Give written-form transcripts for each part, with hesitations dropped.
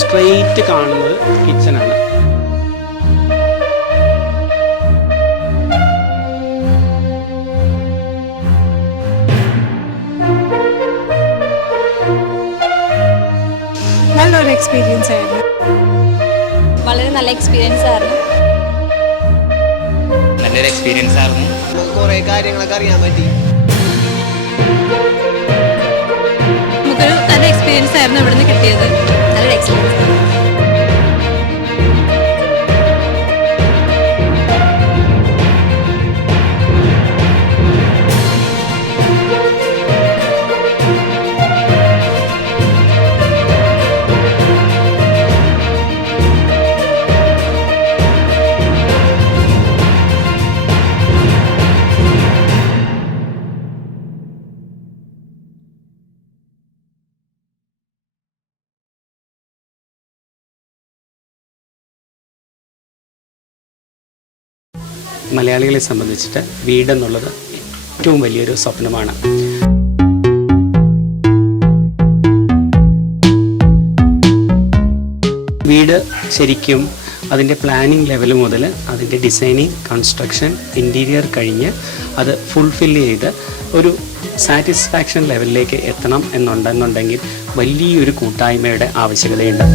Straight കാണുന്നത് കിച്ചണാണ്. നല്ലൊരു experience ആയിരുന്നു. വളരെ നല്ല എക്സ്പീരിയൻസ് ആയിരുന്നു. നല്ലൊരു എക്സ്പീരിയൻസ് ആയിരുന്നു. കുറേ കാര്യങ്ങളൊക്കെ അറിയാൻ പറ്റി. നമുക്കൊരു നല്ല എക്സ്പീരിയൻസ് ആയിരുന്നു ഇവിടുന്ന് കിട്ടിയത്. നല്ലൊരു എക്സ്പീരിയൻസ്. മലയാളികളെ സംബന്ധിച്ചിട്ട് വീടെന്നുള്ളത് ഏറ്റവും വലിയൊരു സ്വപ്നമാണ്. വീട് ശരിക്കും അതിൻ്റെ പ്ലാനിങ് ലെവൽ മുതൽ അതിൻ്റെ ഡിസൈനിങ്, കൺസ്ട്രക്ഷൻ, ഇൻറ്റീരിയർ കഴിഞ്ഞ് അത് ഫുൾഫിൽ ചെയ്ത് ഒരു സാറ്റിസ്ഫാക്ഷൻ ലെവലിലേക്ക് എത്തണം എന്നുണ്ടെങ്കിൽ വലിയൊരു കൂട്ടായ്മയുടെ ആവശ്യകതയുണ്ട്.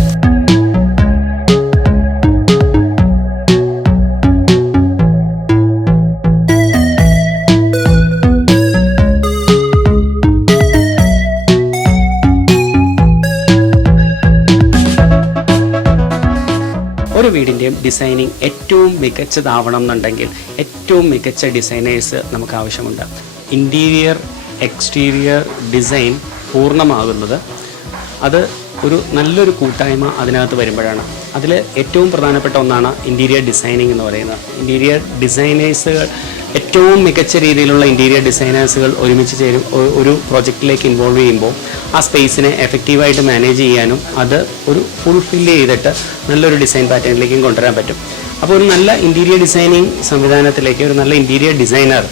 ഒരു വീടിൻ്റെയും ഡിസൈനിങ് ഏറ്റവും മികച്ചതാവണം എന്നുണ്ടെങ്കിൽ ഏറ്റവും മികച്ച ഡിസൈനേഴ്സ് നമുക്ക് ആവശ്യമുണ്ട്. ഇൻറ്റീരിയർ, എക്സ്റ്റീരിയർ ഡിസൈൻ പൂർണ്ണമാകുന്നത് അത് ഒരു നല്ലൊരു കൂട്ടായ്മ അതിനകത്ത് വരുമ്പോഴാണ്. അതിൽ ഏറ്റവും പ്രധാനപ്പെട്ട ഒന്നാണ് ഇൻറ്റീരിയർ ഡിസൈനിങ് എന്ന് പറയുന്നത്. ഇൻറ്റീരിയർ ഡിസൈനേഴ്സുകൾ, ഏറ്റവും മികച്ച രീതിയിലുള്ള ഇൻറ്റീരിയർ ഡിസൈനേഴ്സുകൾ ഒരുമിച്ച് ചേരും ഒരു പ്രോജക്റ്റിലേക്ക് ഇൻവോൾവ് ചെയ്യുമ്പോൾ ആ സ്പേസിനെ എഫക്റ്റീവായിട്ട് മാനേജ് ചെയ്യാനും അത് ഒരു ഫുൾഫില്ല് ചെയ്തിട്ട് നല്ലൊരു ഡിസൈൻ പാറ്റേണിലേക്കും കൊണ്ടുവരാൻ പറ്റും. അപ്പോൾ ഒരു നല്ല ഇൻറ്റീരിയർ ഡിസൈനിങ് സംവിധാനത്തിലേക്ക് ഒരു നല്ല ഇൻറ്റീരിയർ ഡിസൈനർ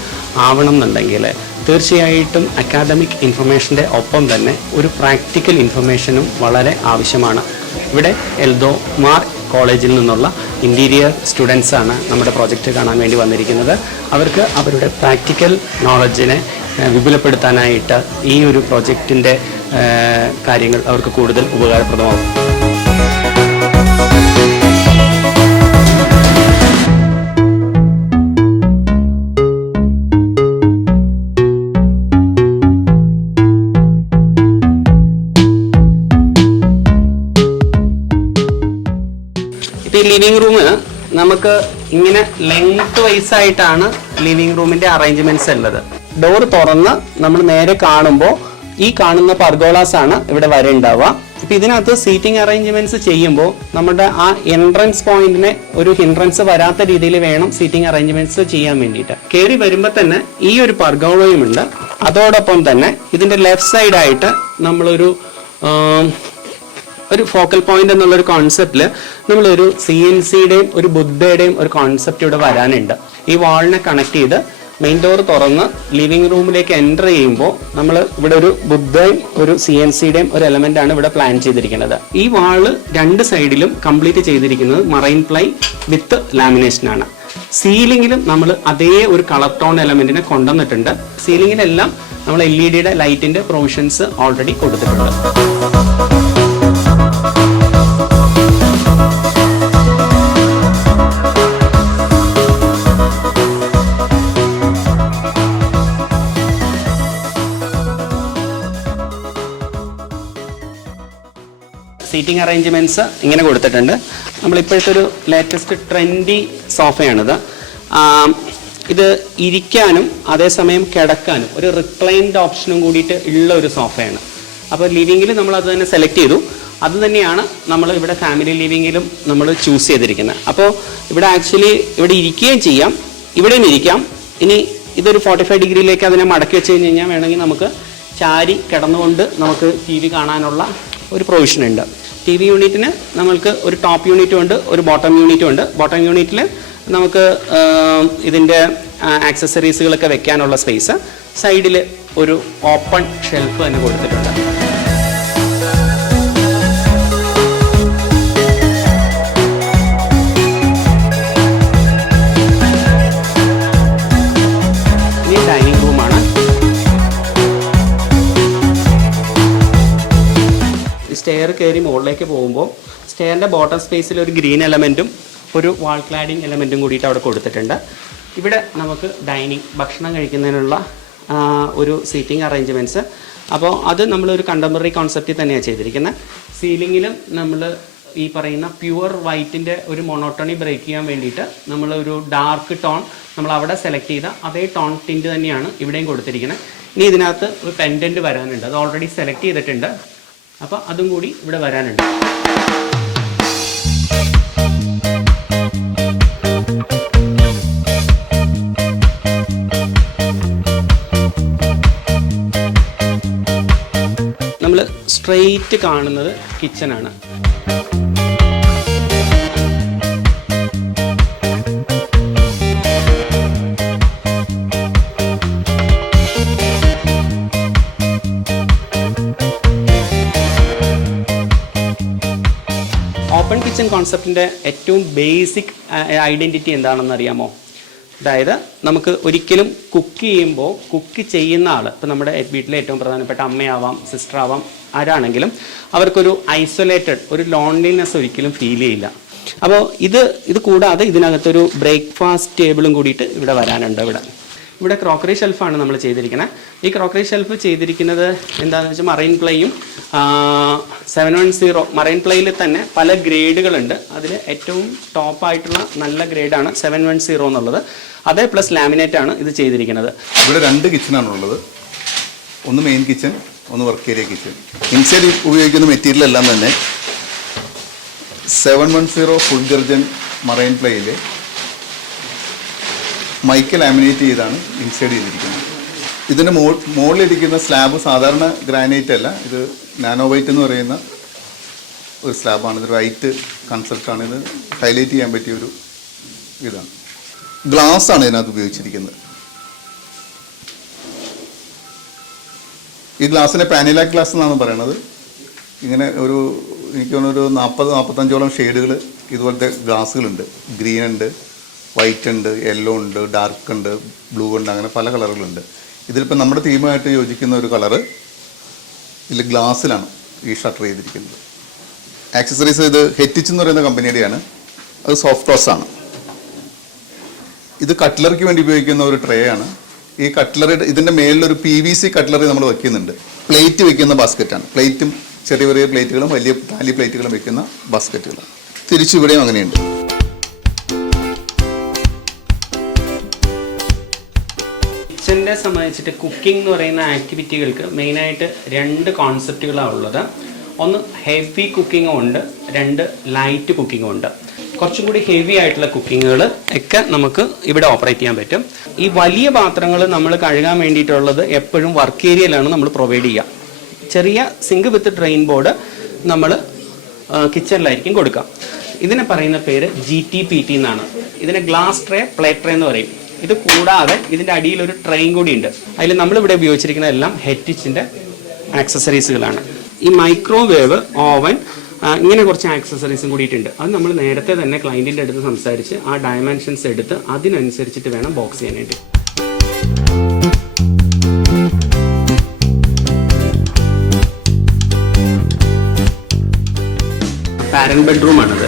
ആവണം എന്നുണ്ടെങ്കിൽ തീർച്ചയായിട്ടും അക്കാദമിക് ഇൻഫർമേഷൻ്റെ ഒപ്പം തന്നെ ഒരു പ്രാക്ടിക്കൽ ഇൻഫർമേഷനും വളരെ ആവശ്യമാണ്. ഇവിടെ യെൽദോ മാർ കോളേജിൽ നിന്നുള്ള ഇൻറ്റീരിയർ സ്റ്റുഡൻസാണ് നമ്മുടെ പ്രോജക്റ്റ് കാണാൻ വേണ്ടി വന്നിരിക്കുന്നത്. അവർക്ക് അവരുടെ പ്രാക്ടിക്കൽ നോളജിനെ വിപുലപ്പെടുത്താനായിട്ട് ഈ ഒരു പ്രോജക്റ്റിൻ്റെ കാര്യങ്ങൾ അവർക്ക് കൂടുതൽ ഉപകാരപ്രദമാകും. ഈ ലിവിങ് റൂം നമുക്ക് ഇങ്ങനെ ലെങ്ത് വൈസ് ആയിട്ടാണ് ലിവിങ് റൂമിന്റെ അറേഞ്ച്മെന്റ്സ് ഉള്ളത്. ഡോർ തുറന്ന് നമ്മൾ നേരെ കാണുമ്പോൾ ഈ കാണുന്ന പർഗോളാസ് ആണ് ഇവിടെ വരെ ഉണ്ടാവുക. ഇപ്പം ഇതിനകത്ത് സീറ്റിംഗ് അറേഞ്ച്മെന്റ്സ് ചെയ്യുമ്പോൾ നമ്മുടെ ആ എൻട്രൻസ് പോയിന്റിനെ ഒരു ഹിൻട്രൻസ് വരാത്ത രീതിയിൽ വേണം സീറ്റിംഗ് അറേഞ്ച്മെന്റ്സ് ചെയ്യാൻ വേണ്ടിയിട്ട്. കയറി വരുമ്പോൾ തന്നെ ഈ ഒരു പർഗോളയും ഉണ്ട്. അതോടൊപ്പം തന്നെ ഇതിന്റെ ലെഫ്റ്റ് സൈഡായിട്ട് നമ്മളൊരു ഫോക്കൽ പോയിന്റ് എന്നുള്ളൊരു കോൺസെപ്റ്റിൽ നമ്മളൊരു CNCയുടെയും ഒരു ബുദ്ധയുടെയും ഒരു കോൺസെപ്റ്റ് ഇവിടെ വരാനുണ്ട്. ഈ വാളിനെ കണക്ട് ചെയ്ത് മെയിൻ ഡോർ തുറന്ന് ലിവിംഗ് റൂമിലേക്ക് എൻ്റർ ചെയ്യുമ്പോൾ നമ്മൾ ഇവിടെ ഒരു ബുദ്ധയും ഒരു CNCയുടെയും ഒരു എലമെന്റ് ആണ് ഇവിടെ പ്ലാൻ ചെയ്തിരിക്കുന്നത്. ഈ വാള് രണ്ട് സൈഡിലും കംപ്ലീറ്റ് ചെയ്തിരിക്കുന്നത് മറൈൻ പ്ലൈ വിത്ത് ലാമിനേഷൻ ആണ്. സീലിംഗിലും നമ്മൾ അതേ ഒരു കളർ ടോൺ എലമെന്റിനെ കൊണ്ടുവന്നിട്ടുണ്ട്. സീലിംഗിലെല്ലാം നമ്മൾ LED ലൈറ്റിന്റെ പ്രൊവിഷൻസ് ഓൾറെഡി കൊടുത്തിട്ടുണ്ട്. സീറ്റിംഗ് അറേഞ്ച്മെൻറ്റ്സ് ഇങ്ങനെ കൊടുത്തിട്ടുണ്ട്. നമ്മളിപ്പോഴത്തെ ഒരു ലേറ്റസ്റ്റ് ട്രെൻഡി സോഫയാണിത്. ഇത് ഇരിക്കാനും അതേസമയം കിടക്കാനും ഒരു റിക്ലൈൻഡ് ഓപ്ഷനും കൂടിയിട്ട് ഉള്ള ഒരു സോഫയാണ്. അപ്പോൾ ലിവിങ്ങിൽ നമ്മൾ അത് തന്നെ സെലക്ട് ചെയ്തു. അത് തന്നെയാണ് നമ്മൾ ഇവിടെ ഫാമിലി ലിവിങ്ങിലും നമ്മൾ ചൂസ് ചെയ്തിരിക്കുന്നത്. അപ്പോൾ ഇവിടെ ആക്ച്വലി ഇവിടെ ഇരിക്കുകയും ചെയ്യാം, ഇവിടെയും ഇരിക്കാം. ഇനി ഇതൊരു 45 ഡിഗ്രിയിലേക്ക് അതിനെ മടക്കി വെച്ച് കഴിഞ്ഞ് കഴിഞ്ഞാൽ വേണമെങ്കിൽ നമുക്ക് ചാരി കിടന്നുകൊണ്ട് നമുക്ക് TV കാണാനുള്ള ഒരു പ്രൊവിഷൻ ഉണ്ട്. TV യൂണിറ്റിന് നമ്മൾക്ക് ഒരു ടോപ്പ് യൂണിറ്റും ഉണ്ട്, ഒരു ബോട്ടം യൂണിറ്റും ഉണ്ട്. ബോട്ടം യൂണിറ്റിൽ നമുക്ക് ഇതിൻ്റെ ആക്സസറീസുകളൊക്കെ വെക്കാനുള്ള സ്പേസ്, സൈഡിൽ ഒരു ഓപ്പൺ ഷെൽഫ് തന്നെ കൊടുത്തിട്ടുണ്ട്. സ്റ്റെയർ കയറി മുകളിലേക്ക് പോകുമ്പോൾ സ്റ്റെയറിൻ്റെ ബോട്ടം സ്പേസിൽ ഒരു ഗ്രീൻ എലമെൻറ്റും ഒരു വാൾ ക്ലാഡിങ് എലമെൻറ്റും കൂടിയിട്ട് അവിടെ കൊടുത്തിട്ടുണ്ട്. ഇവിടെ നമുക്ക് ഡൈനിങ് ഭക്ഷണം കഴിക്കുന്നതിനുള്ള ഒരു സീറ്റിംഗ് അറേഞ്ച്മെൻറ്റ്സ്. അപ്പോൾ അത് നമ്മളൊരു കണ്ടംപററി കോൺസെപ്റ്റിൽ തന്നെയാണ് ചെയ്തിരിക്കുന്നത്. സീലിങ്ങിലും നമ്മൾ ഈ പറയുന്ന പ്യുവർ വൈറ്റിൻ്റെ ഒരു മൊണോട്ടണി ബ്രേക്ക് ചെയ്യാൻ വേണ്ടിയിട്ട് നമ്മളൊരു ഡാർക്ക് ടോൺ നമ്മൾ അവിടെ സെലക്ട് ചെയ്ത അതേ ടോൺ ടിൻറ്റ് തന്നെയാണ് ഇവിടെയും കൊടുത്തിരിക്കുന്നത്. ഇനി ഇതിനകത്ത് ഒരു പെൻഡൻറ്റ് വരാനുണ്ട്, അത് ഓൾറെഡി സെലക്ട് ചെയ്തിട്ടുണ്ട്. അപ്പോൾ അതും കൂടി ഇവിടെ വരാനുണ്ട്. നമ്മൾ സ്ട്രെയിറ്റ് കാണുന്നത് കിച്ചണാണ്. ഓപ്പൺ കിച്ചൺ കോൺസെപ്റ്റിൻ്റെ ഏറ്റവും ബേസിക് ഐഡൻറ്റിറ്റി എന്താണെന്ന് അറിയാമോ? അതായത് നമുക്ക് ഒരിക്കലും കുക്ക് ചെയ്യുമ്പോൾ കുക്ക് ചെയ്യുന്ന ആൾ, ഇപ്പോൾ നമ്മുടെ വീട്ടിലെ ഏറ്റവും പ്രധാനപ്പെട്ട അമ്മയാവാം, സിസ്റ്റർ ആവാം, ആരാണെങ്കിലും അവർക്കൊരു ഐസൊലേറ്റഡ് ഒരു ലോൺലിനെസ് ഒരിക്കലും ഫീൽ ചെയ്യില്ല. അപ്പോൾ ഇത് കൂടാതെ ഇതിനകത്തൊരു ബ്രേക്ക്ഫാസ്റ്റ് ടേബിളും കൂടിയിട്ട് ഇവിടെ വരാനുണ്ട്. ഇവിടെ ക്രോക്കറി ഷെൽഫാണ് നമ്മൾ ചെയ്തിരിക്കുന്നത്. ഈ ക്രോക്കറി ഷെൽഫ് ചെയ്തിരിക്കുന്നത് എന്താണെന്ന് വെച്ചാൽ മറൈൻ പ്ലേയും 710 മറൈൻ പ്ലേയിൽ തന്നെ പല ഗ്രേഡുകളുണ്ട്. അതിൽ ഏറ്റവും ടോപ്പായിട്ടുള്ള നല്ല ഗ്രേഡാണ് 710 എന്നുള്ളത്. അതേ പ്ലസ് ലാമിനേറ്റ് ആണ് ഇത് ചെയ്തിരിക്കുന്നത്. ഇവിടെ 2 കിച്ചണാണുള്ളത്. ഒന്ന് മെയിൻ കിച്ചൺ, ഒന്ന് വർക്ക് ഏരിയ കിച്ചൺ. ഇൻസൈഡ് ഉപയോഗിക്കുന്ന മെറ്റീരിയൽ എല്ലാം തന്നെ 710 ഫുൾ ഗർജൻ മറൈൻ പ്ലേയിൽ മൈക്ക് ലാമിനേറ്റ് ചെയ്താണ് ഇൻസൈഡ് ചെയ്തിരിക്കുന്നത്. ഇതിൻ്റെ മുകളിലിരിക്കുന്ന സ്ലാബ് സാധാരണ ഗ്രാനൈറ്റ് അല്ല, ഇത് നാനോ വൈറ്റ് എന്ന് പറയുന്ന ഒരു സ്ലാബാണ്. ഇത് വൈറ്റ് കൺസെപ്റ്റാണ്. ഇത് ഹൈലൈറ്റ് ചെയ്യാൻ പറ്റിയ ഒരു ഇതാണ്. ഗ്ലാസ് ആണ് ഇതിനകത്ത് ഉപയോഗിച്ചിരിക്കുന്നത്. ഈ ഗ്ലാസ്സിനെ പാനിലാക് ഗ്ലാസ് എന്നാണ് പറയുന്നത്. ഇങ്ങനെ എനിക്ക് തോന്നുന്നു 40-45ഓളം ഷെയ്ഡുകൾ ഇതുപോലത്തെ ഗ്ലാസ്സുകളുണ്ട്. ഗ്രീൻ ഉണ്ട്, വൈറ്റ് ഉണ്ട്, യെല്ലോ ഉണ്ട്, ഡാർക്ക് ഉണ്ട്, ബ്ലൂ ഉണ്ട്, അങ്ങനെ പല കളറുകളുണ്ട്. ഇതിലിപ്പോൾ നമ്മുടെ തീമായിട്ട് യോജിക്കുന്ന ഒരു കളറ് ഇതിൽ ഗ്ലാസ്സിലാണ് ഈ ഷട്ടർ ചെയ്തിരിക്കുന്നത്. ആക്സസറീസ് ഇത് ഹെറ്റിച്ച് എന്ന് പറയുന്ന കമ്പനിയുടെയാണ്. അത് സോഫ്റ്റ് ക്ലോസ് ആണ്. ഇത് കട്ട്ലറിക്ക് വേണ്ടി ഉപയോഗിക്കുന്ന ഒരു ട്രേ ആണ്. ഈ കട്ട്ലറി ഇതിൻ്റെ മേളിലൊരു PVC കട്ട്ലറി നമ്മൾ വയ്ക്കുന്നുണ്ട്. പ്ലേറ്റ് വയ്ക്കുന്ന ബാസ്ക്കറ്റാണ്. പ്ലേറ്റും ചെറിയ ചെറിയ പ്ലേറ്റുകളും വലിയ താലി പ്ലേറ്റുകളും വയ്ക്കുന്ന ബാസ്ക്കറ്റുകളാണ്. തിരിച്ചിവിടെയും അങ്ങനെയുണ്ട്. കിച്ചനെ സംബന്ധിച്ചിട്ട് കുക്കിംഗ് എന്ന് പറയുന്ന ആക്ടിവിറ്റികൾക്ക് മെയിനായിട്ട് 2 കോൺസെപ്റ്റുകളാണ് ഉള്ളത്. ഒന്ന് ഹെവി കുക്കിങ്ങും ഉണ്ട്, 2 ലൈറ്റ് കുക്കിങ്ങും ഉണ്ട്. കുറച്ചും കൂടി ഹെവി ആയിട്ടുള്ള കുക്കിങ്ങുകൾ ഒക്കെ നമുക്ക് ഇവിടെ ഓപ്പറേറ്റ് ചെയ്യാൻ പറ്റും. ഈ വലിയ പാത്രങ്ങൾ നമ്മൾ കഴുകാൻ വേണ്ടിയിട്ടുള്ളത് എപ്പോഴും വർക്ക് ഏരിയയിലാണ് നമ്മൾ പ്രൊവൈഡ് ചെയ്യുക. ചെറിയ സിങ്ക് വിത്ത് ഡ്രെയിൻ ബോർഡ് നമ്മൾ കിച്ചണിലായിരിക്കും കൊടുക്കുക. ഇതിനെ പറയുന്ന പേര് GTPT എന്നാണ്. ഇതിനെ ഗ്ലാസ് ട്രേ, പ്ലേറ്റ് ട്രേ എന്ന് പറയും. ഇത് കൂടാതെ ഇതിൻ്റെ അടിയിൽ ഒരു ട്രെയിൻ കൂടി ഉണ്ട്. അതിൽ നമ്മളിവിടെ ഉപയോഗിച്ചിരിക്കുന്ന എല്ലാം ഹെറ്റിച്ചിൻ്റെ ആക്സസറീസുകളാണ്. ഈ മൈക്രോവേവ്, ഓവൻ, ഇങ്ങനെ കുറച്ച് ആക്സസറീസും കൂടിയിട്ടുണ്ട്. അത് നമ്മൾ നേരത്തെ തന്നെ ക്ലയൻറ്റിൻ്റെ അടുത്ത് സംസാരിച്ച് ആ ഡയമെൻഷൻസ് എടുത്ത് അതിനനുസരിച്ചിട്ട് വേണം ബോക്സ് ചെയ്യാനായിട്ട്. പാരന്റ് ബെഡ്റൂമാണത്.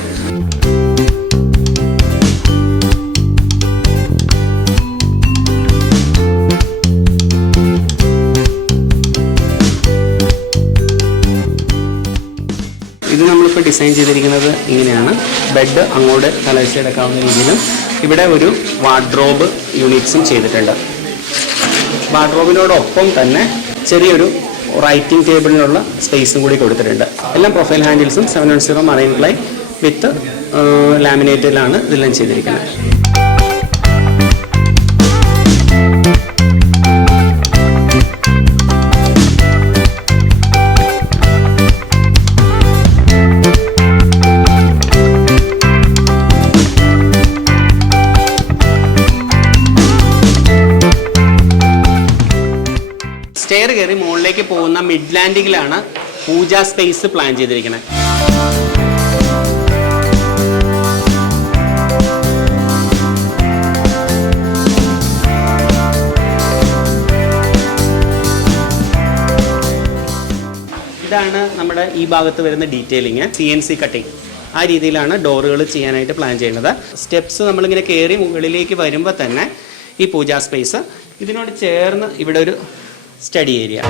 ഇത് നമ്മളിപ്പോൾ ഡിസൈൻ ചെയ്തിരിക്കുന്നത് ഇങ്ങനെയാണ്. ബെഡ് അങ്ങോട്ട് തലവെച്ചെടുക്കാവുന്ന രീതിയിലും ഇവിടെ ഒരു വാർഡ്രോബ് യൂണിറ്റ്സും ചെയ്തിട്ടുണ്ട്. വാർഡ്രോബിനോടൊപ്പം തന്നെ ചെറിയൊരു റൈറ്റിംഗ് ടേബിളിനുള്ള സ്പേസും കൂടി കൊടുത്തിട്ടുണ്ട്. എല്ലാം പ്രൊഫൈൽ ഹാൻഡിൽസും 710 മറൈൻ പ്ലൈ വിത്ത് ലാമിനേറ്റിലാണ് ഇതെല്ലാം ചെയ്തിരിക്കുന്നത്. സ്റ്റെയർ കയറി മുകളിലേക്ക് പോകുന്ന മിഡ് ലാൻഡിങ്ങിലാണ് പൂജ സ്പേസ് പ്ലാൻ ചെയ്തിരിക്കുന്നത്. ഇതാണ് നമ്മുടെ ഈ ഭാഗത്ത് വരുന്ന ഡീറ്റെയിലിങ്, CNC കട്ടിങ്. ആ രീതിയിലാണ് ഡോറുകൾ ചെയ്യാനായിട്ട് പ്ലാൻ ചെയ്യുന്നത്. സ്റ്റെപ്സ് നമ്മളിങ്ങനെ കയറി മുകളിലേക്ക് വരുമ്പോൾ തന്നെ ഈ പൂജാ സ്പേസ്, ഇതിനോട് ചേർന്ന് ഇവിടെ ഒരു സ്റ്റഡി ഏരിയ.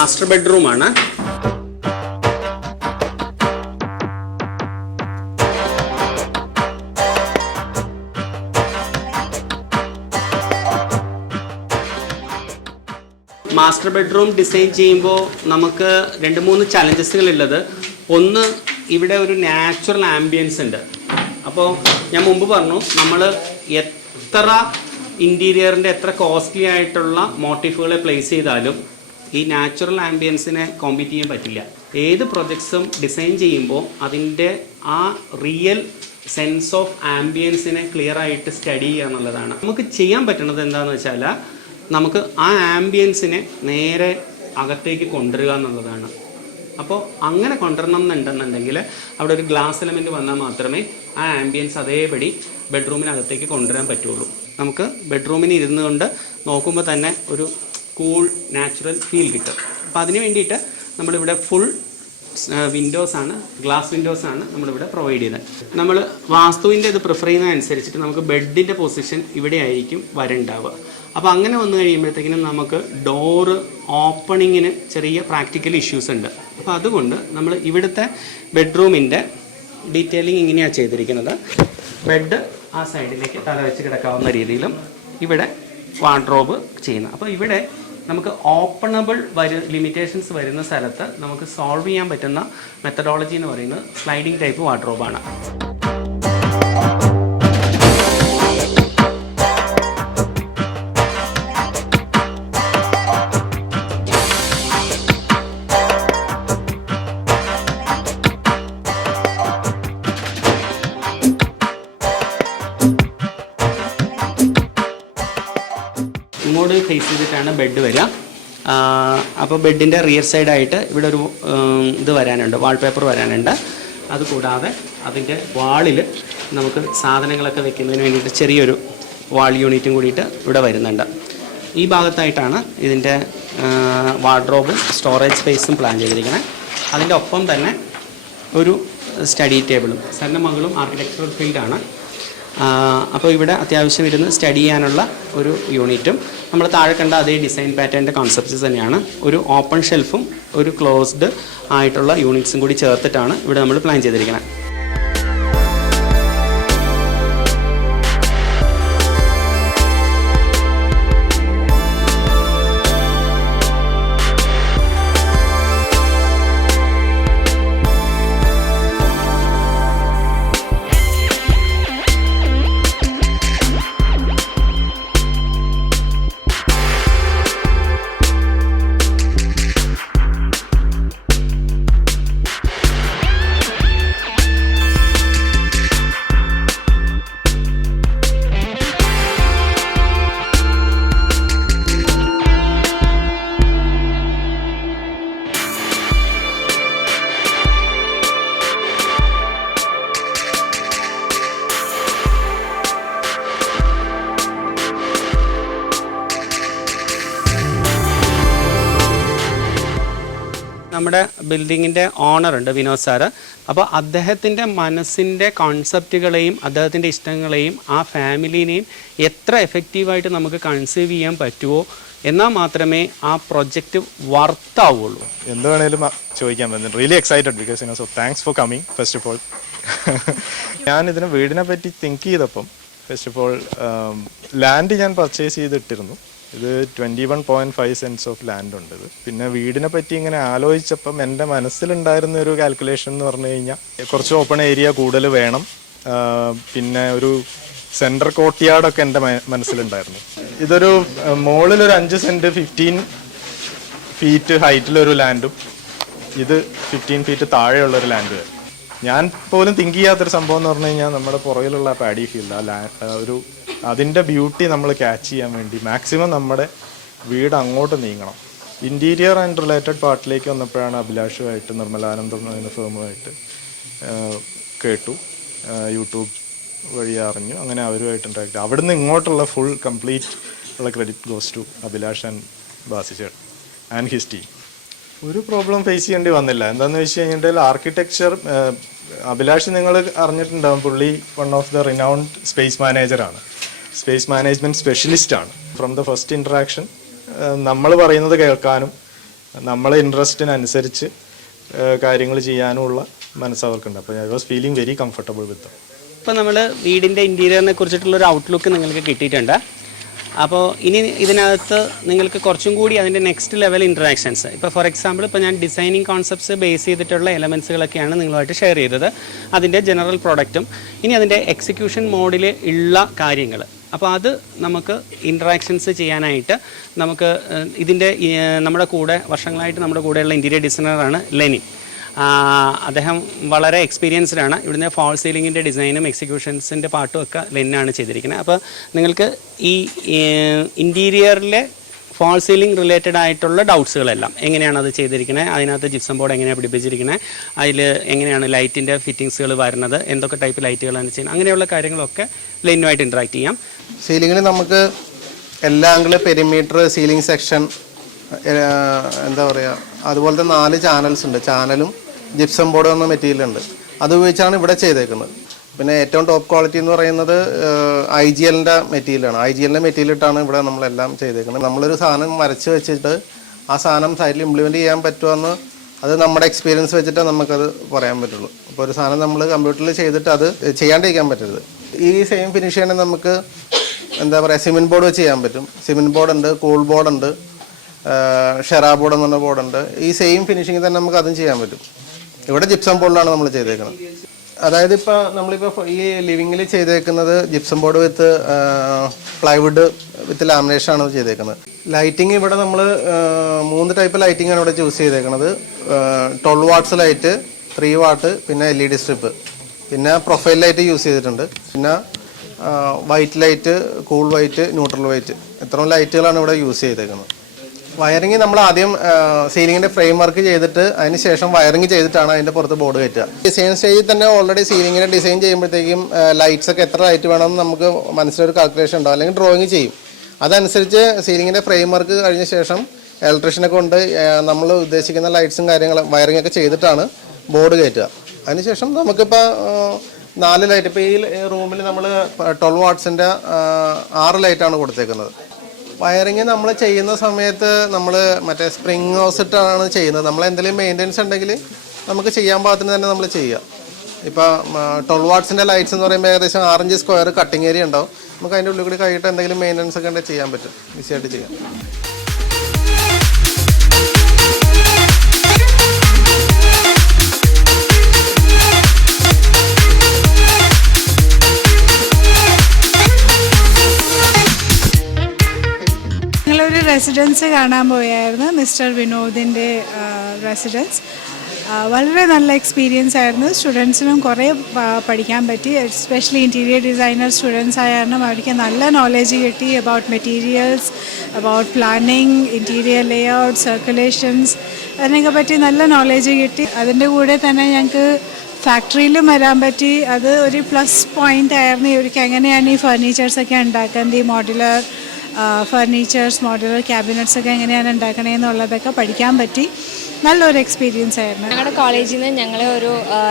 മാസ്റ്റർ ബെഡ്റൂമാണ്. മാസ്റ്റർ ബെഡ്റൂം ഡിസൈൻ ചെയ്യുമ്പോൾ നമുക്ക് 2-3 ചലഞ്ചസുകളുള്ളത്. ഒന്ന്, ഇവിടെ ഒരു നാച്ചുറൽ ആംബിയൻസ് ഉണ്ട്. അപ്പോൾ ഞാൻ മുമ്പ് പറഞ്ഞു, നമ്മൾ എത്ര ഇൻറ്റീരിയറിൻ്റെ എത്ര കോസ്റ്റ്ലി ആയിട്ടുള്ള മോട്ടീഫുകളെ പ്ലേസ് ചെയ്താലും ഈ നാച്ചുറൽ ആംബിയൻസിനെ കോമ്പീറ്റ് ചെയ്യാൻ പറ്റില്ല. ഏത് പ്രൊജക്ട്സും ഡിസൈൻ ചെയ്യുമ്പോൾ അതിൻ്റെ ആ റിയൽ സെൻസ് ഓഫ് ആംബിയൻസിനെ ക്ലിയർ ആയിട്ട് സ്റ്റഡി ചെയ്യുക എന്നുള്ളതാണ്. നമുക്ക് ചെയ്യാൻ പറ്റുന്നത് എന്താണെന്ന് വെച്ചാൽ, നമുക്ക് ആ ആംബിയൻസിനെ നേരെ അകത്തേക്ക് കൊണ്ടുവരിക എന്നുള്ളതാണ്. അപ്പോൾ അങ്ങനെ കൊണ്ടുവരണം എന്നുണ്ടെന്നുണ്ടെങ്കിൽ അവിടെ ഒരു ഗ്ലാസ് എലമെൻറ്റ് വന്നാൽ മാത്രമേ ആ ആംബിയൻസ് അതേപടി ബെഡ്റൂമിനകത്തേക്ക് കൊണ്ടുവരാൻ പറ്റുള്ളൂ. നമുക്ക് ബെഡ്റൂമിന് ഇരുന്ന് കൊണ്ട് നോക്കുമ്പോൾ തന്നെ ഒരു കൂൾ നാച്ചുറൽ ഫീൽ കിട്ടും. അപ്പോൾ അതിന് വേണ്ടിയിട്ട് നമ്മളിവിടെ ഫുൾ വിൻഡോസാണ്, ഗ്ലാസ് വിൻഡോസാണ് നമ്മളിവിടെ പ്രൊവൈഡ് ചെയ്യുന്നത്. നമ്മൾ വാസ്തുവിൻ്റെ ഇത് പ്രിഫർ ചെയ്യുന്നതനുസരിച്ചിട്ട് നമുക്ക് ബെഡിൻ്റെ പൊസിഷൻ ഇവിടെ ആയിരിക്കും വരണ്ടാവുക. അപ്പോൾ അങ്ങനെ വന്നു കഴിയുമ്പോഴത്തേക്കിനും നമുക്ക് ഡോറ് ഓപ്പണിങ്ങിന് ചെറിയ പ്രാക്ടിക്കൽ ഇഷ്യൂസ് ഉണ്ട്. അപ്പോൾ അതുകൊണ്ട് നമ്മൾ ഇവിടുത്തെ ബെഡ്റൂമിൻ്റെ ഡീറ്റെയിലിംഗ് ഇങ്ങനെയാണ് ചെയ്തിരിക്കുന്നത്. ബെഡ് ആ സൈഡിലേക്ക് തല വെച്ച് കിടക്കാവുന്ന രീതിയിലും ഇവിടെ വാർഡ്രോബ് ചെയ്യുന്നത്. അപ്പോൾ ഇവിടെ നമുക്ക് ഓപ്പണബിൾ ലിമിറ്റേഷൻസ് വരുന്ന സ്ഥലത്ത് നമുക്ക് സോൾവ് ചെയ്യാൻ പറ്റുന്ന മെത്തഡോളജി എന്ന് പറയുന്നത് സ്ലൈഡിംഗ് ടൈപ്പ് വാർഡ്രോബാണ്. ഇങ്ങോട്ട് ഫേസ് ചെയ്തിട്ടാണ് ബെഡ് വരിക. അപ്പോൾ ബെഡിൻ്റെ റിയർ സൈഡായിട്ട് ഇവിടെ ഒരു ഇത് വരാനുണ്ട്, വാൾപേപ്പർ വരാനുണ്ട്. അതുകൂടാതെ അതിൻ്റെ വാളിൽ നമുക്ക് സാധനങ്ങളൊക്കെ വെക്കുന്നതിന് വേണ്ടിയിട്ട് ചെറിയൊരു വാൾ യൂണിറ്റും കൂടിയിട്ട് ഇവിടെ വരുന്നുണ്ട്. ഈ ഭാഗത്തായിട്ടാണ് ഇതിൻ്റെ വാർഡ്രോബും സ്റ്റോറേജ് സ്പേസും പ്ലാൻ ചെയ്തിരിക്കുന്നത്. അതിൻ്റെ ഒപ്പം തന്നെ ഒരു സ്റ്റഡി ടേബിളും. സാറിൻ്റെ മകളും ആർക്കിടെക്ചറൽ ഫീൽഡാണ്. അപ്പോൾ ഇവിടെ അത്യാവശ്യം ഇരുന്ന് സ്റ്റഡി ചെയ്യാനുള്ള ഒരു യൂണിറ്റും, നമ്മൾ താഴെ കണ്ട അതേ ഡിസൈൻ പാറ്റേണിൻ്റെ കോൺസെപ്റ്റ്സ് തന്നെയാണ്. ഒരു ഓപ്പൺ ഷെൽഫും ഒരു ക്ലോസ്ഡ് ആയിട്ടുള്ള യൂണിറ്റ്സും കൂടി ചേർത്തിട്ടാണ് ഇവിടെ നമ്മൾ പ്ലാൻ ചെയ്തിരിക്കുന്നത്. നമ്മുടെ ബിൽഡിങ്ങിൻ്റെ ഓണറുണ്ട് വിനോദ് സാറ്. അപ്പോൾ അദ്ദേഹത്തിൻ്റെ മനസ്സിൻ്റെ കോൺസെപ്റ്റുകളെയും അദ്ദേഹത്തിൻ്റെ ഇഷ്ടങ്ങളെയും ആ ഫാമിലിനെയും എത്ര എഫക്റ്റീവായിട്ട് നമുക്ക് കൺസീവ് ചെയ്യാൻ പറ്റുമോ എന്നാൽ മാത്രമേ ആ പ്രൊജക്റ്റ് വർത്താവുള്ളൂ. എന്ത് വേണേലും ചോദിക്കാൻ പറ്റും. Really excited because so thanks for coming first of all. ഞാൻ ഇതിനെ വീടിനെ പറ്റി തിങ്ക് ചെയ്തപ്പം ഫസ്റ്റ് ഓഫ് ഓൾ ലാൻഡ് ഞാൻ പർച്ചേസ് ചെയ്തിട്ടിരുന്നു. ഇത് 21.5 സെൻസ് ഓഫ് ലാൻഡ് ഉണ്ട്. ഇത് പിന്നെ വീടിനെ പറ്റി ഇങ്ങനെ ആലോചിച്ചപ്പം എൻ്റെ മനസ്സിലുണ്ടായിരുന്ന ഒരു കാൽക്കുലേഷൻ എന്ന് പറഞ്ഞു കഴിഞ്ഞാൽ കുറച്ച് ഓപ്പൺ ഏരിയ കൂടുതൽ വേണം, പിന്നെ ഒരു സെൻട്രൽ കോർട്ട്യാർഡൊക്കെ എൻ്റെ മനസ്സിലുണ്ടായിരുന്നു. ഇതൊരു മുകളിലൊരു 5 സെൻറ്റ് 15 ഫീറ്റ് ഹൈറ്റിലൊരു ലാൻഡും ഇത് 15 ഫീറ്റ് താഴെയുള്ളൊരു ലാൻഡ്. ഞാൻ പോലും തിങ്ക് ചെയ്യാത്തൊരു സംഭവം എന്ന് പറഞ്ഞു കഴിഞ്ഞാൽ നമ്മുടെ പുറകിലുള്ള പാഡി ഫീൽഡ് ഒരു അതിൻ്റെ ബ്യൂട്ടി നമ്മൾ ക്യാച്ച് ചെയ്യാൻ വേണ്ടി മാക്സിമം നമ്മുടെ വീട് അങ്ങോട്ട് നീങ്ങണം. ഇൻറ്റീരിയർ ആൻഡ് റിലേറ്റഡ് പാർട്ടിലേക്ക് വന്നപ്പോഴാണ് അഭിലാഷുമായിട്ട് നിർമ്മലാനന്ദം എന്ന ഫേമുമായിട്ട് കേട്ടു. യൂട്യൂബ് വഴി അറിഞ്ഞു. അങ്ങനെ അവരുമായിട്ട് ഇൻട്രാക്ട്. അവിടുന്ന് ഇങ്ങോട്ടുള്ള ഫുൾ കംപ്ലീറ്റ് ഉള്ള credit goes to Abhilash and Basi ചേട്ടൻ ആൻഡ് ഹിസ് ടീം. ഒരു പ്രോബ്ലം ഫേസ് ചെയ്യേണ്ടി വന്നില്ല. എന്താണെന്ന് വെച്ച് കഴിഞ്ഞിട്ടുണ്ടെങ്കിൽ ആർക്കിടെക്ചർ അഭിലാഷ് നിങ്ങൾ അറിഞ്ഞിട്ടുണ്ടാകും, പുള്ളി one of the renowned space മാനേജറാണ്, സ്പേസ് മാനേജ്മെൻറ്റ് സ്പെഷ്യലിസ്റ്റാണ്. ഫ്രം ദ ഫസ്റ്റ് ഇൻട്രാക്ഷൻ നമ്മൾ പറയുന്നത് കേൾക്കാനും നമ്മളെ ഇൻട്രസ്റ്റിനനുസരിച്ച് കാര്യങ്ങൾ ചെയ്യാനുമുള്ള മനസ്സവർക്കുണ്ട്. അപ്പോൾ I was feeling very comfortable with them. ഇപ്പോൾ നമ്മൾ വീടിൻ്റെ ഇൻറ്റീരിയറിനെ കുറിച്ചിട്ടുള്ളൊരു ഔട്ട്ലുക്ക് നിങ്ങൾക്ക് കിട്ടിയിട്ടുണ്ട്. അപ്പോൾ ഇനി ഇതിനകത്ത് നിങ്ങൾക്ക് കുറച്ചും കൂടി അതിൻ്റെ നെക്സ്റ്റ് ലെവൽ ഇൻട്രാക്ഷൻസ്, ഇപ്പോൾ ഫോർ എക്സാമ്പിൾ ഇപ്പോൾ ഞാൻ ഡിസൈനിങ് കോൺസെപ്റ്റ്സ് ബേസ് ചെയ്തിട്ടുള്ള എലമെൻസുകളൊക്കെയാണ് നിങ്ങളുമായിട്ട് ഷെയർ ചെയ്തത്, അതിൻ്റെ ജനറൽ പ്രോഡക്റ്റും ഇനി അതിൻ്റെ എക്സിക്യൂഷൻ മോഡിൽ ഉള്ള കാര്യങ്ങൾ. അപ്പോൾ അത് നമുക്ക് ഇൻട്രാക്ഷൻസ് ചെയ്യാനായിട്ട് നമുക്ക് ഇതിൻ്റെ നമ്മുടെ കൂടെ വർഷങ്ങളായിട്ട് നമ്മുടെ കൂടെയുള്ള ഇൻറ്റീരിയർ ഡിസൈനറാണ് ലെനിൻ. അദ്ദേഹം വളരെ എക്സ്പീരിയൻസ്ഡ് ആണ്. ഇവിടുന്ന് ഫാൾ സീലിങ്ങിൻ്റെ ഡിസൈനും എക്സിക്യൂഷൻസിൻ്റെ പാട്ടും ഒക്കെ ലെന്നാണ് ചെയ്തിരിക്കുന്നത്. അപ്പോൾ നിങ്ങൾക്ക് ഈ ഇൻറ്റീരിയറിലെ ഫാൾ സീലിംഗ് റിലേറ്റഡ് ആയിട്ടുള്ള ഡൗട്ട്സുകളെല്ലാം എങ്ങനെയാണ് അത് ചെയ്തിരിക്കുന്നത്, അതിനകത്ത് ജിപ്സം ബോർഡ് എങ്ങനെയാണ് പിടിപ്പിച്ചിരിക്കുന്നത്, അതിൽ എങ്ങനെയാണ് ലൈറ്റിൻ്റെ ഫിറ്റിങ്സുകൾ വരുന്നത്, എന്തൊക്കെ ടൈപ്പ് ലൈറ്റുകളാണ് ചെയ്യുന്നത്, അങ്ങനെയുള്ള കാര്യങ്ങളൊക്കെ ലെന്നുമായിട്ട് ഇൻട്രാക്ട് ചെയ്യാം. സീലിങ്ങിൽ നമുക്ക് എല്ലാ ആംഗിൾ, പെരിമീറ്റർ, സീലിംഗ് സെക്ഷൻ, എന്താ പറയുക, അതുപോലത്തെ 4 ചാനൽസ് ഉണ്ട്. ചാനലും ജിപ്സം ബോർഡ് എന്ന മെറ്റീരിയൽ ഉണ്ട്, അത് ഉപയോഗിച്ചാണ് ഇവിടെ ചെയ്തേക്കുന്നത്. പിന്നെ ഏറ്റവും ടോപ്പ് ക്വാളിറ്റി എന്ന് പറയുന്നത് IGLൻ്റെ മെറ്റീരിയലാണ്. IGLൻ്റെ മെറ്റീരിയൽ ഇട്ടാണ് ഇവിടെ നമ്മളെല്ലാം ചെയ്തേക്കുന്നത്. നമ്മളൊരു സാധനം വരച്ച് വെച്ചിട്ട് ആ സാധനം സൈഡിൽ ഇംപ്ലിമെൻറ്റ് ചെയ്യാൻ പറ്റുമെന്ന് അത് നമ്മുടെ എക്സ്പീരിയൻസ് വെച്ചിട്ട് നമുക്കത് പറയാൻ പറ്റുള്ളൂ. അപ്പോൾ ഒരു സാധനം നമ്മൾ കമ്പ്യൂട്ടറിൽ ചെയ്തിട്ട് അത് ചെയ്യാണ്ടിരിക്കാൻ പറ്റരുത്. ഈ സെയിം ഫിനിഷ് ചെയ്യണമെങ്കിൽ നമുക്ക് എന്താ പറയുക, സിമെൻറ്റ് ബോർഡ് വെച്ച് ചെയ്യാൻ പറ്റും. സിമെൻറ്റ് ബോർഡ് ഉണ്ട്, കൂൾ ബോർഡ് ഉണ്ട്, ഷെറാ ബോർഡ് എന്ന് പറഞ്ഞ ബോർഡുണ്ട്. ഈ സെയിം ഫിനിഷിങ്ങിൽ തന്നെ നമുക്ക് അതും ചെയ്യാൻ പറ്റും. ഇവിടെ ജിപ്സം ബോർഡിലാണ് നമ്മൾ ചെയ്തേക്കുന്നത്. അതായത് ഇപ്പോൾ നമ്മളിപ്പോൾ ഈ ലിവിങ്ങിൽ ചെയ്തേക്കുന്നത് gypsum board with plywood with ലാമിനേഷനാണ് ചെയ്തേക്കുന്നത്. ലൈറ്റിങ് ഇവിടെ നമ്മൾ 3 ടൈപ്പ് ലൈറ്റിംഗ് ആണ് ഇവിടെ ചൂസ് ചെയ്തേക്കുന്നത്. 12 വാട്ട്സ് ലൈറ്റ്, 3 വാട്ട്, പിന്നെ LED സ്ട്രിപ്പ്, പിന്നെ പ്രൊഫൈൽ ലൈറ്റ് യൂസ് ചെയ്തിട്ടുണ്ട്, പിന്നെ white light, cool white, neutral white, ഇത്രയും ലൈറ്റുകളാണ് ഇവിടെ യൂസ് ചെയ്തേക്കുന്നത്. വയറിങ് നമ്മൾ ആദ്യം സീലിങ്ങിൻ്റെ ഫ്രെയിം വർക്ക് ചെയ്തിട്ട് അതിന് ശേഷം വയറിങ് ചെയ്തിട്ടാണ് അതിൻ്റെ പുറത്ത് ബോർഡ് കയറ്റുക. ഡിസൈൻ സ്റ്റേജിൽ തന്നെ ഓൾറെഡി സീലിങ്ങിനെ ഡിസൈൻ ചെയ്യുമ്പോഴത്തേക്കും ലൈറ്റ്സ് ഒക്കെ എത്ര ലൈറ്റ് വേണമെന്ന് നമുക്ക് മനസ്സിലൊരു കാൽക്കുലേഷൻ ഉണ്ടാവും, അല്ലെങ്കിൽ ഡ്രോയിങ് ചെയ്യും. അതനുസരിച്ച് സീലിങ്ങിൻ്റെ ഫ്രെയിം വർക്ക് കഴിഞ്ഞ ശേഷം ഇലക്ട്രീഷ്യനെ കൊണ്ട് നമ്മൾ ഉദ്ദേശിക്കുന്ന ലൈറ്റ്സും കാര്യങ്ങളും വയറിംഗ് ഒക്കെ ചെയ്തിട്ടാണ് ബോർഡ് കയറ്റുക. അതിനുശേഷം നമുക്കിപ്പോൾ 4 ലൈറ്റ്, ഇപ്പോൾ ഈ റൂമിൽ നമ്മൾ 12 വാട്ട്സിൻ്റെ 6 ലൈറ്റാണ് കൊടുത്തേക്കുന്നത്. വയറിങ് നമ്മൾ ചെയ്യുന്ന സമയത്ത് നമ്മൾ മറ്റേ സ്പ്രിങ് ഹൗസ് ഇട്ടാണ് ചെയ്യുന്നത്. നമ്മൾ എന്തെങ്കിലും മെയിൻ്റെനൻസ് ഉണ്ടെങ്കിൽ നമുക്ക് ചെയ്യാൻ പാകത്തിന് തന്നെ നമ്മൾ ചെയ്യുക. ഇപ്പോൾ 12 വാട്ട്സിൻ്റെ ലൈറ്റ്സ് എന്ന് പറയുമ്പോൾ ഏകദേശം 6 ഇഞ്ച് സ്ക്വയർ കട്ടിങ് ഏരിയ ഉണ്ടാവും. നമുക്ക് അതിൻ്റെ ഉള്ളിൽ കൂടി കഴിയിട്ട് എന്തെങ്കിലും മെയിൻ്റെനൻസ് ഒക്കെ ഉണ്ടെങ്കിൽ ചെയ്യാൻ പറ്റും, ഈസിയായിട്ട് ചെയ്യാം. ഞങ്ങളൊരു റെസിഡൻസ് കാണാൻ പോയായിരുന്നു, മിസ്റ്റർ വിനോദിൻ്റെ റെസിഡൻസ്. വളരെ നല്ല എക്സ്പീരിയൻസ് ആയിരുന്നു. സ്റ്റുഡൻസിനും കുറേ പഠിക്കാൻ പറ്റി. എസ്പെഷ്യലി ഇൻറ്റീരിയർ ഡിസൈനർ സ്റ്റുഡൻസ് ആയ കാരണം അവർക്ക് നല്ല നോളജ് കിട്ടി about materials, about planning, interior layout, circulations, അതിനൊക്കെ പറ്റി നല്ല നോളജ് കിട്ടി. അതിൻ്റെ കൂടെ തന്നെ ഞങ്ങൾക്ക് ഫാക്ടറിയിലും വരാൻ പറ്റി. അത് ഒരു പ്ലസ് പോയിൻ്റ് ആയിരുന്നു. ഇവർക്ക് എങ്ങനെയാണ് ഈ ഫർണിച്ചേഴ്സൊക്കെ ഉണ്ടാക്കുന്നത്, ഈ മോഡുലർ ഫർണിച്ചേഴ്സ്, മോഡുലർ ക്യാബിനറ്റ്സ് ഒക്കെ എങ്ങനെയാണ് ഉണ്ടാക്കണേന്നുള്ളതൊക്കെ പഠിക്കാൻ പറ്റി. നല്ലൊരു എക്സ്പീരിയൻസ് ആയിരുന്നു. ഞങ്ങളുടെ കോളേജിൽ നിന്ന് ഞങ്ങളെ ഒരു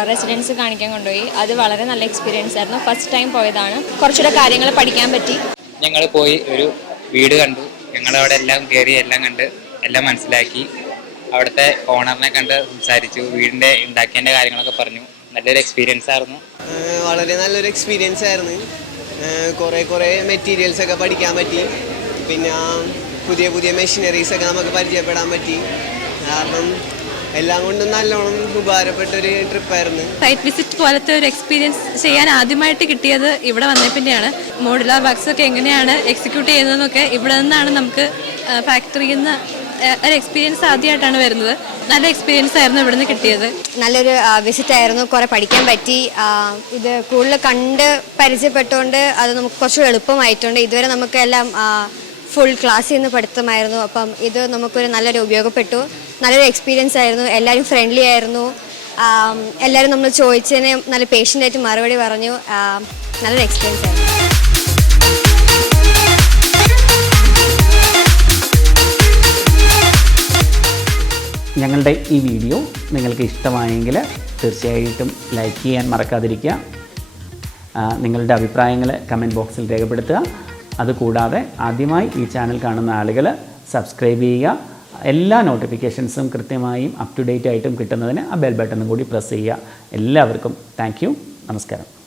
റെസിഡൻസ് കാണിക്കാൻ കൊണ്ടുപോയി. അത് വളരെ നല്ല എക്സ്പീരിയൻസ് ആയിരുന്നു. ഫസ്റ്റ് ടൈം പോയതാണ്. കുറച്ചുകൂടെ കാര്യങ്ങൾ പഠിക്കാൻ പറ്റി. ഞങ്ങൾ പോയി ഒരു വീട് കണ്ടു. ഞങ്ങളവിടെ എല്ലാം കയറി, എല്ലാം കണ്ട്, എല്ലാം മനസ്സിലാക്കി. അവിടുത്തെ ഓണറിനെ കണ്ട് സംസാരിച്ചു, വീടിൻ്റെ ഉണ്ടാക്കിയതിൻ്റെ കാര്യങ്ങളൊക്കെ പറഞ്ഞു. നല്ലൊരു എക്സ്പീരിയൻസ് ആയിരുന്നു. വളരെ നല്ലൊരു എക്സ്പീരിയൻസ് ആയിരുന്നു. കുറേ മെറ്റീരിയൽസ് ഒക്കെ പഠിക്കാൻ പറ്റി. പിന്നെ പുതിയ പുതിയ മെഷീനറീസ് ഒക്കെ നമുക്ക് പരിചയപ്പെടാൻ പറ്റി. കാരണം എല്ലാം കൊണ്ടും നല്ലോണം ഉപകാരപ്പെട്ടൊരു ട്രിപ്പായിരുന്നു. സൈറ്റ് വിസിറ്റ് പോലത്തെ ഒരു എക്സ്പീരിയൻസ് ചെയ്യാൻ ആദ്യമായിട്ട് കിട്ടിയത് ഇവിടെ വന്നേ പിന്നെയാണ്. മോഡുലാർ വർക്ക്സ് ഒക്കെ എങ്ങനെയാണ് എക്സിക്യൂട്ട് ചെയ്യുന്നതെന്നൊക്കെ ഇവിടെ നിന്നാണ് നമുക്ക് ഫാക്ടറിയിൽ നിന്ന് ഒരു എക്സ്പീരിയൻസ് ആദ്യമായിട്ടാണ് വരുന്നത്. നല്ല എക്സ്പീരിയൻസ് ആയിരുന്നു ഇവിടെ നിന്ന് കിട്ടിയത്. നല്ലൊരു വിസിറ്റ് ആയിരുന്നു. കുറേ പഠിക്കാൻ പറ്റി. ഇത് കൂടുതൽ കണ്ട് പരിചയപ്പെട്ടുകൊണ്ട് അത് നമുക്ക് കുറച്ചുകൂടി എളുപ്പമായിട്ടുണ്ട്. ഇതുവരെ നമുക്കെല്ലാം ഫുൾ ക്ലാസ്സിൽ നിന്ന് പഠിത്തമായിരുന്നു. അപ്പം ഇത് നമുക്കൊരു നല്ലൊരു ഉപയോഗപ്പെട്ടു. നല്ലൊരു എക്സ്പീരിയൻസ് ആയിരുന്നു. എല്ലാവരും ഫ്രണ്ട്ലി ആയിരുന്നു. എല്ലാവരും നമ്മൾ ചോദിച്ചതിന് നല്ല പേഷ്യൻ്റായിട്ട് മറുപടി പറഞ്ഞു. നല്ലൊരു എക്സ്പീരിയൻസ് ആയിരുന്നു. ഞങ്ങളുടെ ഈ വീഡിയോ നിങ്ങൾക്ക് ഇഷ്ടമായെങ്കിൽ തീർച്ചയായിട്ടും ലൈക്ക് ചെയ്യാൻ മറക്കാതിരിക്കുക. നിങ്ങളുടെ അഭിപ്രായങ്ങൾ കമൻറ്റ് ബോക്സിൽ രേഖപ്പെടുത്തുക. അതുകൂടാതെ ആദ്യമായി ഈ ചാനൽ കാണുന്ന ആളുകൾ സബ്സ്ക്രൈബ് ചെയ്യുക. എല്ലാ നോട്ടിഫിക്കേഷൻസും കൃത്യമായും അപ് ടു ഡേറ്റ് ആയിട്ടും കിട്ടുന്നതിന് ആ ബെൽ ബട്ടണും കൂടി പ്രസ് ചെയ്യുക. എല്ലാവർക്കും താങ്ക് യു. നമസ്കാരം.